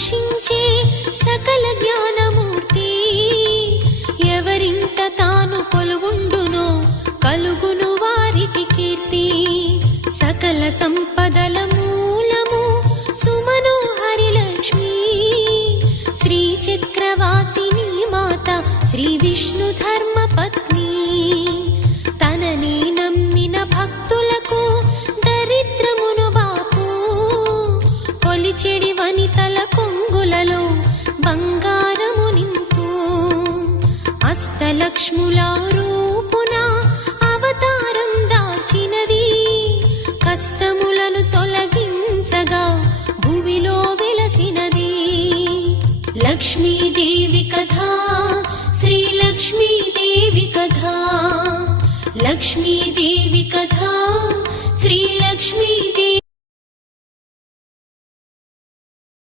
రక్షించే సకల జ్ఞానమూర్తి. ఎవరింట తాను కొలువుండునో కలుగును వారికి కీర్తి. సకల సంపదల మూలము సుమనోహరి లక్ష్మి. శ్రీ చక్రవాసిని మాత శ్రీ విష్ణు ధర్మ పత్ని. తనని నమ్మిన భక్తులకు దరిద్రమును బాపు. కొలిచెడి వనితల కొంగులలో బంగారము నింపు. అష్టలక్ష్ముల రూపున అవతారం దాల్చినది. కష్టములను తొలగించగా భూమిలో వెలసినది. లక్ష్మీదేవి కథ శ్రీ లక్ష్మీదేవి కథ. లక్ష్మీదేవి కథ శ్రీ లక్ష్మీ